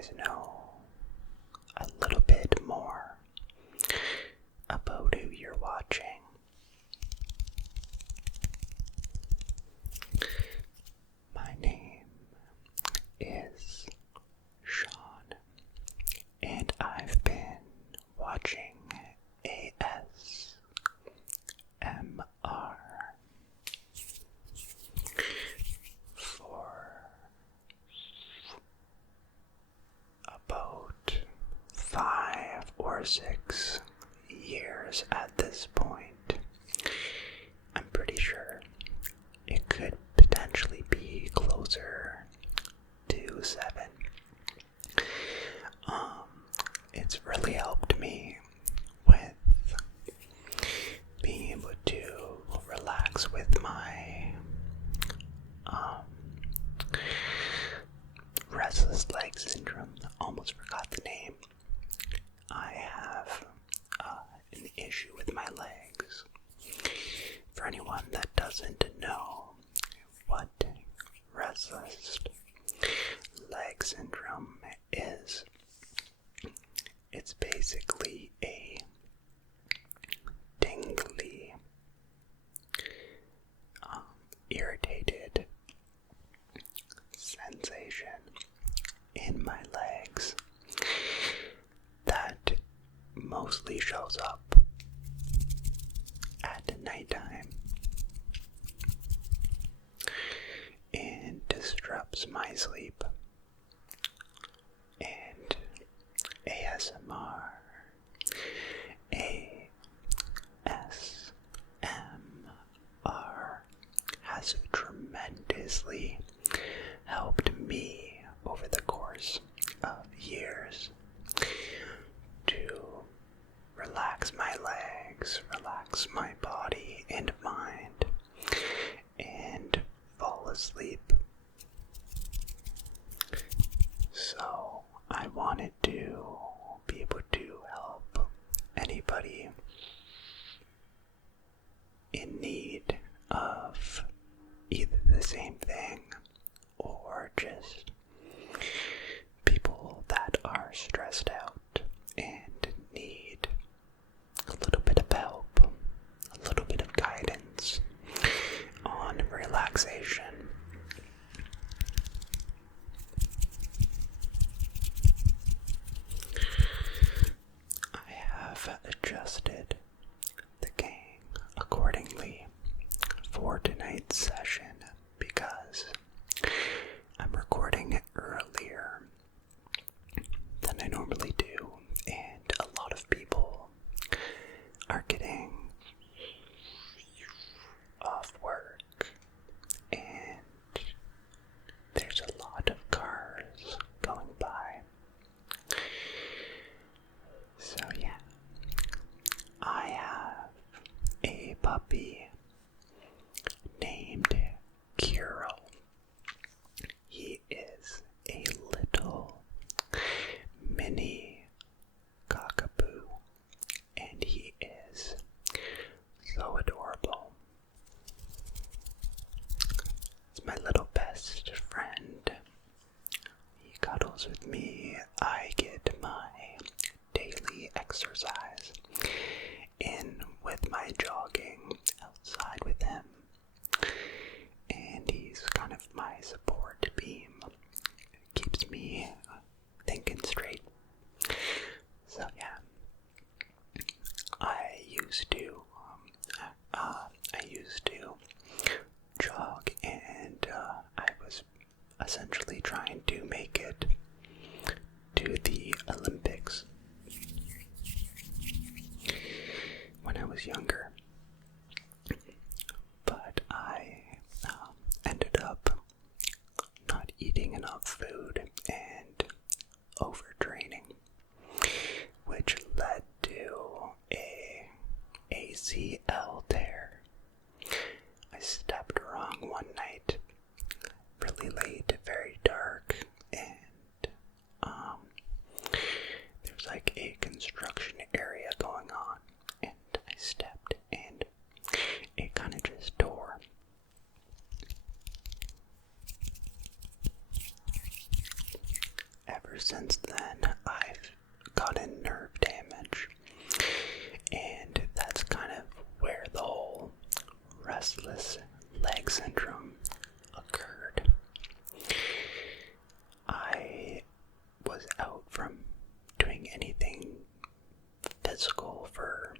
guys know a little bit more about who you're watching. My name is Sean, and I've been watching ASMR for about 5 or 6 years at this point. I'm pretty sure it could potentially be closer to 7. It's really helped me with being able to relax with my restless leg syndrome. Almost forgot the name. I have an issue with my legs. For anyone that doesn't know what restless leg syndrome is, it's basically a tingly, irritated sensation in my legs that mostly shows up at nighttime and disrupts my sleep. And ASMR has tremendously helped me over the course of years to relax my legs, relax my body and mind, and fall asleep. So I wanted to be able to help anybody in need of either the same thing or just people that are stressed out and need a little bit of help, a little bit of guidance on relaxation. I have adjusted the gang accordingly for tonight's session because I'm recording it earlier than I normally do, and a lot of people are getting off work, and there's a lot of cars going by. So yeah, I have a puppy named Kirill. He is a little mini cockapoo, and he is so adorable. It's my little best friend. He cuddles with me. I get my daily exercise in with my jogging outside with him, and he's kind of my support beam. Keeps me thinking straight. So yeah, I used to jog, and I was essentially trying to make it to the Olympics when I was younger, but I ended up not eating enough food and overtraining, which led to a ACL tear. I stepped wrong one night, really late, very dark, and there's like a construction area going on, and I stepped and it kind of just tore. since then, I've gotten nerve damage, and that's kind of where the whole restless leg syndrome occurred. I was out from doing anything physical for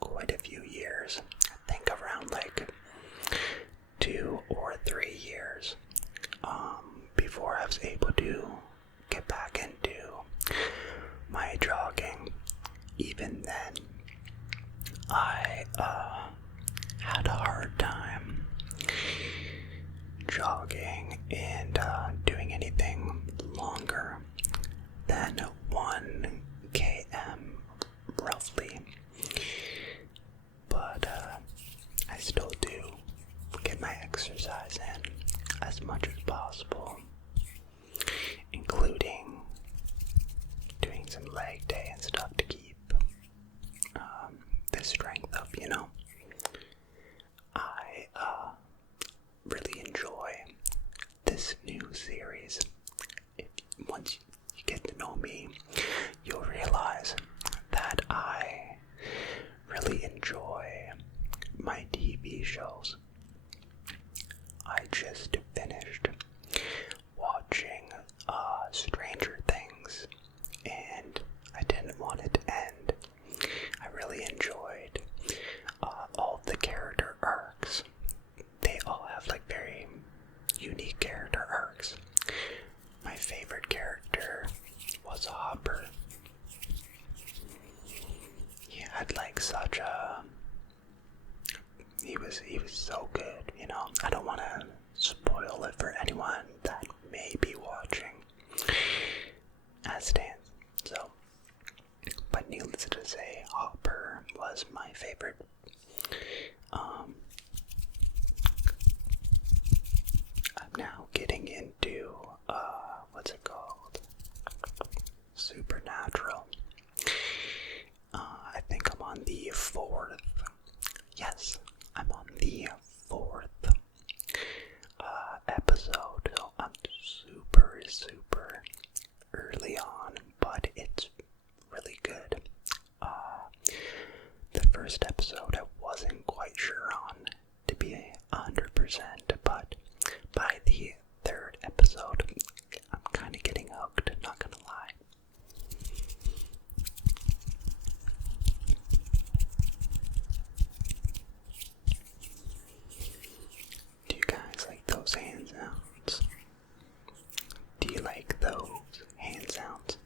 quite a few years. I think around like 2 or 3 years before I was able to get back into my jogging. Even then, I had a hard time jogging and doing anything longer than 1 km roughly. But I still do get my exercise in as much as possible, including doing some leg day and stuff to keep the strength up, you know. I really enjoy this new series. Once you get to know me, you'll realize that I really enjoy my TV shows. I just finished watching Stranger Things, and I didn't want it to end. I really enjoyed all the character arcs. They all have like very unique character arcs. My favorite character was Hopper. He had like such a... He was so good, you know. I don't want to spoil it for anyone that may be watching as stands. So, but needless to say, Hopper was my favorite. I'm now getting into what's it called? Supernatural. I think I'm on the 4th. Yes, I'm on the 4th episode, so I'm super early on, but it's really good. The first episode I wasn't quite sure on, to be 100%, but by the 3rd episode, I'm kind of getting hooked, not gonna lie. Do you guys like those hand sounds? Do you like those hand sounds?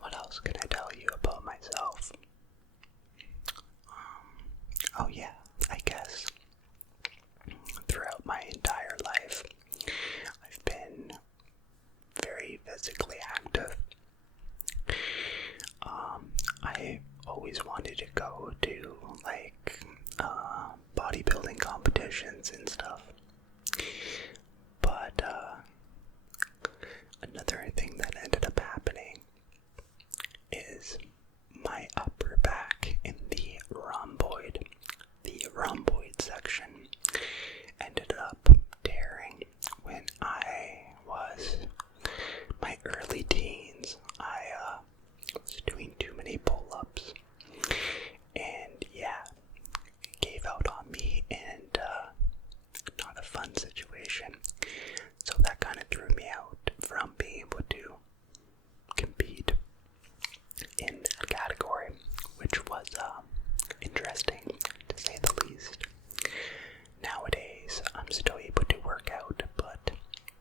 What else can I tell you about myself? Oh yeah, I guess throughout my entire life, I've been very physically active. I always wanted to go to like bodybuilding competitions and stuff, but another thing that ended up happening is my upper back in the rhomboid section ended up tearing when I was my early teens. I was doing too many pull-ups, and yeah, it gave out on me, and not a fun situation. So that kind of threw me out from being able to compete in that category, which was interesting to say the least. Nowadays, I'm still able to work out, but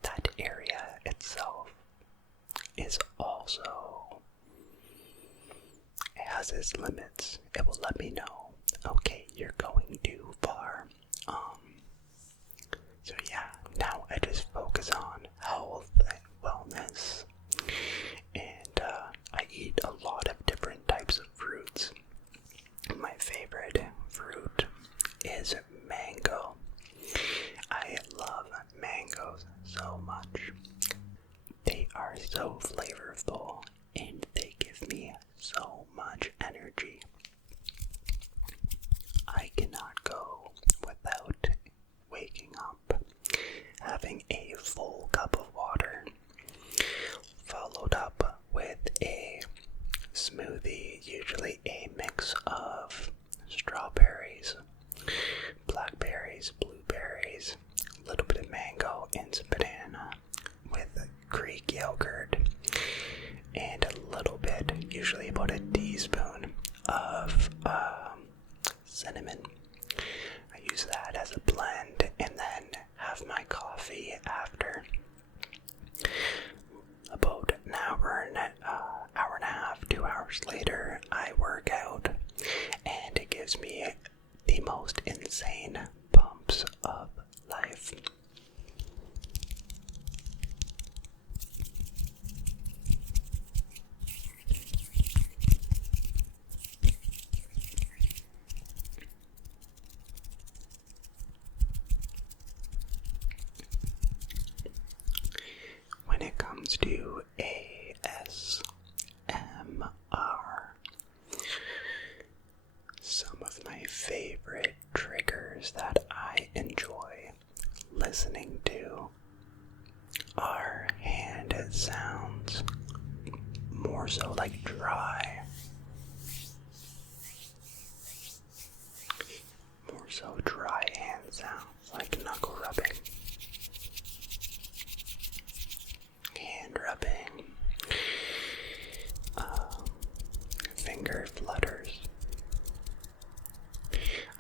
that area itself is also, it has its limits. It will let me know, okay, you're going too far. So yeah, now I just focus on health and wellness, and I eat a lot of different types of fruits. My favorite fruit is mango. I love mangoes so much. They are so flavorful, and they give me so much energy. I cannot go without usually about a teaspoon of cinnamon. I use that as a blend and then have my coffee after. About an hour and a half, 2 hours later, I work out, and it gives me the most insane pumps of life. When it comes to ASMR, some of my favorite triggers that I enjoy listening to are hand sounds, more so like dry, hand sounds like knuckle rubbing, hand rubbing, finger flutters.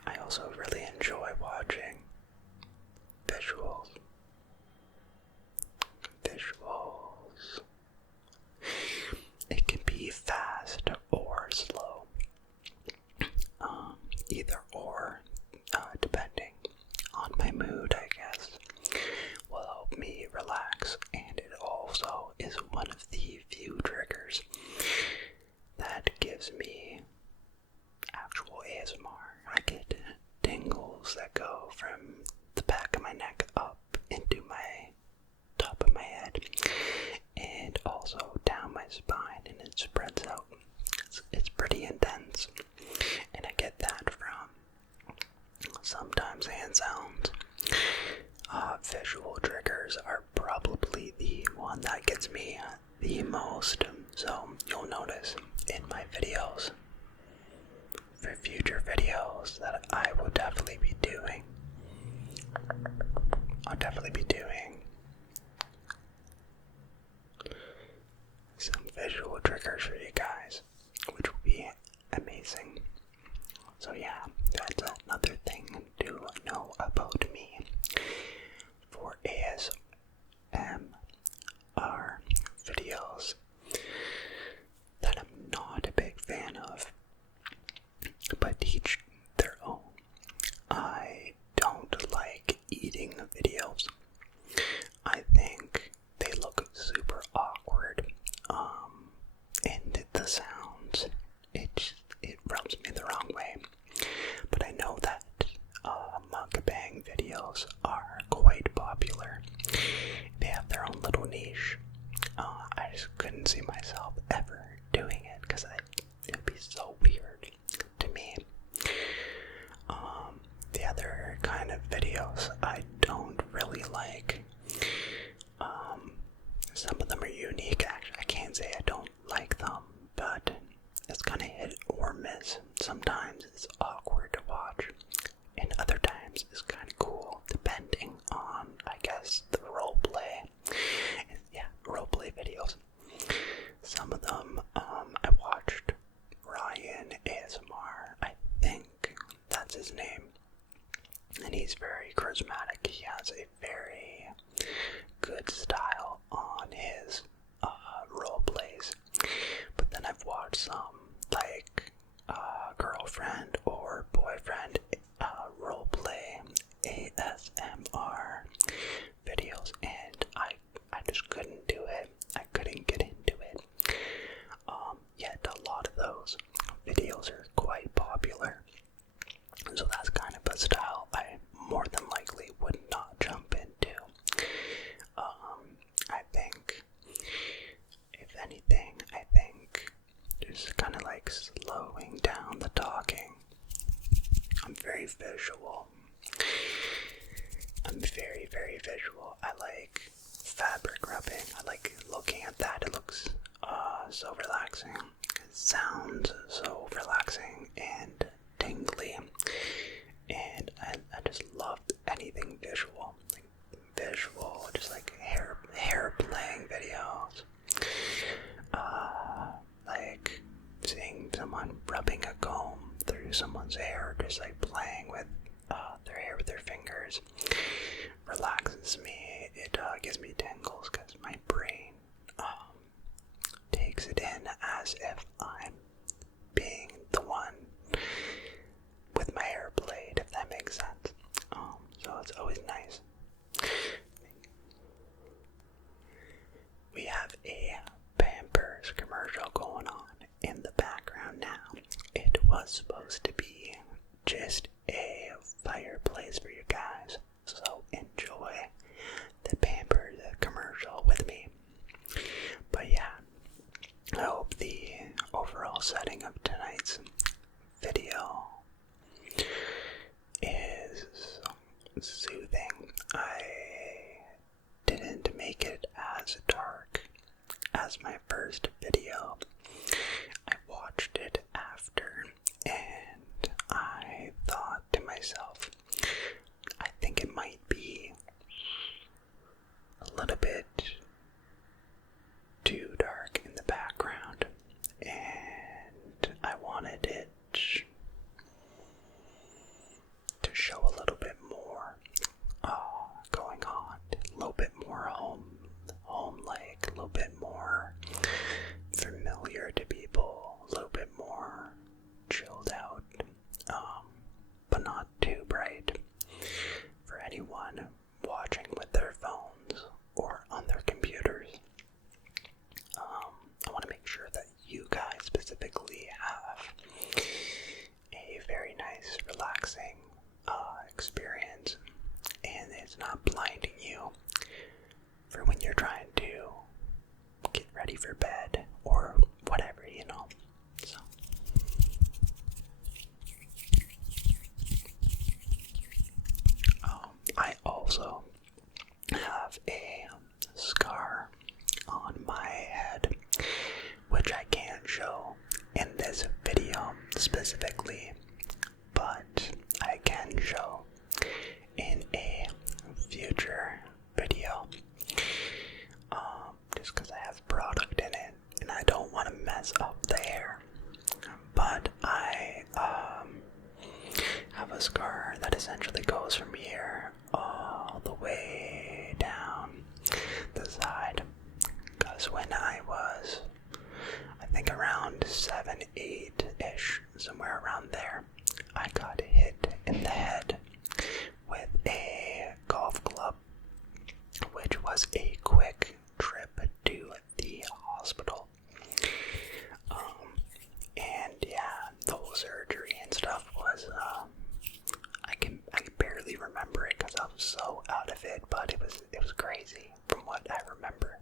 I also really enjoy watching visuals. It can be fast or slow, either or, depending on my mood, I guess, will help me relax, and it also is one of the few triggers that gives me actual ASMR. I get tingles that go from the back of my neck up into my top of my head, and also down my spine, and it spreads out. It's pretty intense, and I get that from sometimes hand sounds. Visual triggers are probably the one that gets me the most, so you'll notice in my videos, for future videos, that I will definitely be doing. I'll definitely be doing some visual triggers for you guys, which will be amazing. So yeah, that's another thing to know about me. For ASMR videos that I'm not a big fan of, but each their own. I don't like eating videos. I think they look super awkward, and the sounds, it rubs me the wrong way. But I know that mukbang videos are quite popular. They have their own little niche. I just couldn't see myself ever doing it because it would be so weird to me. The other kind of videos I don't really like. Some of them are unique. Actually, I can't say I don't like them, but it's kind of hit or miss. Sometimes it's awkward to watch, and other times it's kind of cool, depending on, I guess, the role play. Yeah, role play videos. Some of them, I watched Ryan ASMR, I think that's his name, and he's very charismatic. He has a very good style on his role plays. But then I've watched some like girlfriend or boyfriend role play ASMR videos, and I just couldn't do it. I couldn't get into it. Yet a lot of those videos are quite popular, so that's kind of a style I more than likely would not jump into. I think, if anything, just kind of like slowing down the talking. I'm very visual. I'm very, very visual. I like fabric rubbing. I like looking at that. It looks so relaxing. It sounds so relaxing and tingly. And I just love anything visual. Like visual, just like hair playing videos. Like with their hair with their fingers relaxes me. It gives me tingles because my brain takes it in as if I'm being the one with my hair played, if that makes sense. So it's always nice. We have a Pampers commercial going on in the background now. It was supposed to be just a fireplace for you guys, so enjoy the Pampers commercial with me. But yeah, I hope the overall setting of tonight's video is soothing. I didn't make it as dark as my first video. I watched it after and I thought to myself, I think it might be a little bit too dark in the background, and I wanted it to show a little bit more going on, a little bit more home-like, a little bit more familiar to people, a little bit more chilled out, but not too bright for anyone watching with their phones or on their computers. I want to make sure that you guys specifically have a very nice, relaxing experience, and it's not blinding you for when you're trying to get ready for bed or whatever, you know. So I also have a scar on my head, which I can't show in this video specifically, but I can show in a future video, just because I have product in it and I don't want to mess up the hair. But I have a scar that essentially goes from here all the way down the side, because when I was, I think around 7, 8-ish, somewhere around there, I got hit in the head with a golf club, which was a quick trip to the hospital. And yeah, the whole surgery and stuff was, I can barely remember it because I was so out of it, but it was crazy from what I remember.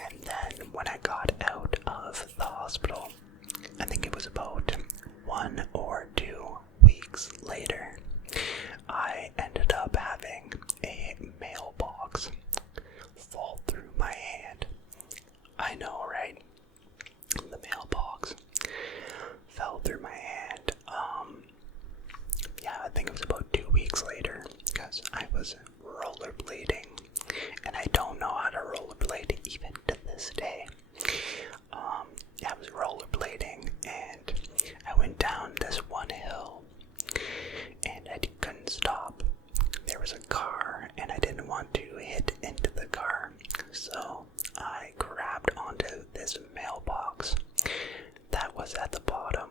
And then when I got out of the hospital, I think it was about 1 or 2 weeks later, I ended up having a mailbox fall through my hand. I know, right? The mailbox fell through my hand. Yeah, I think it was about 2 weeks later, because I was rollerblading, and I don't know how to rollerblade even to this day. I was rollerblading, and I went down this one hill, and I couldn't stop. There was a car, and I didn't want to hit into the car, so I grabbed onto this mailbox that was at the bottom,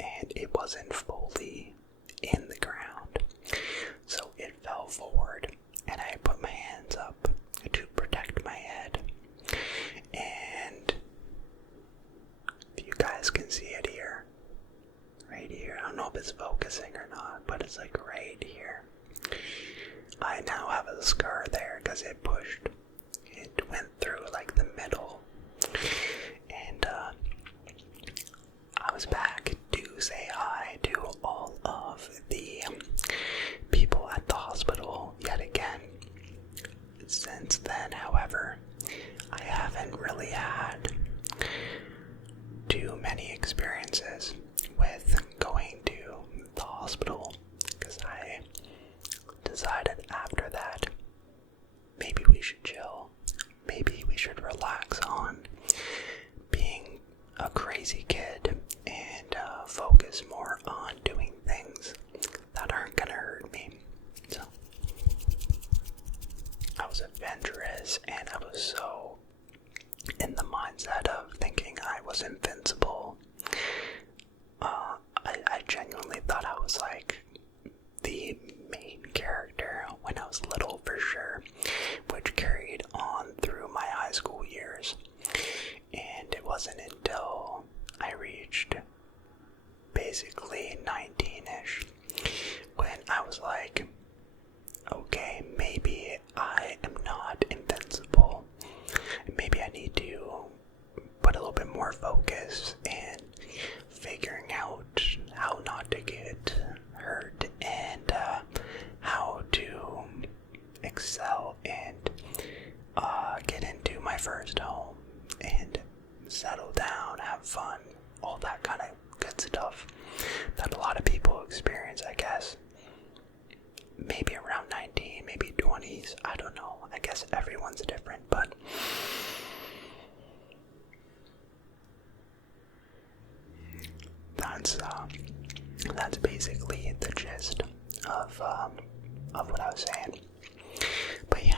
and it wasn't fully in the ground, so it fell forward, and I put my hands up to protect my head. And if you guys can see it here, right here, I don't know if it's focusing or not, but it's like right here. I now have a scar there because it went through like the middle, and I was back to say hi to all of the people at the hospital yet again. Since then, however, I haven't really had too many experiences with going to the hospital, because I decided after that maybe we should chill, maybe we should relax on being a crazy kid and focus more on everyone's different, but that's basically the gist of what I was saying. But yeah,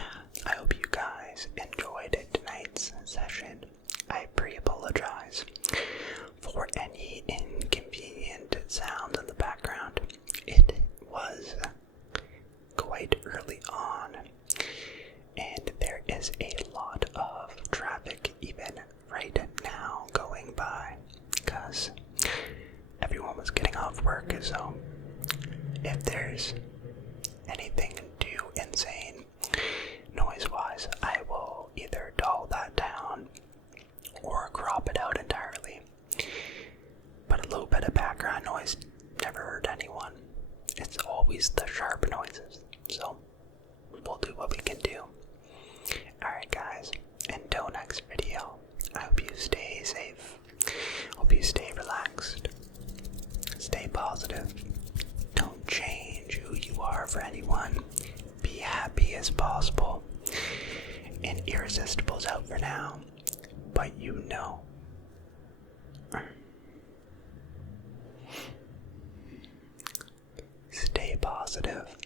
I hope you guys enjoyed tonight's session. I pre-apologize for any inconvenient sounds in the background. It was quite early on, and there is a lot of traffic even right now going by, because everyone was getting off work. So if there's anything too insane noise-wise, I will either dull that down or crop it out entirely. But a little bit of background noise never hurt anyone. It's always the sharp noises. So we'll do what we can do. Alright guys, until next video, I hope you stay safe. Hope you stay relaxed. Stay positive. Don't change who you are for anyone. Be happy as possible. And Irresistible's out for now, but you know. Stay positive.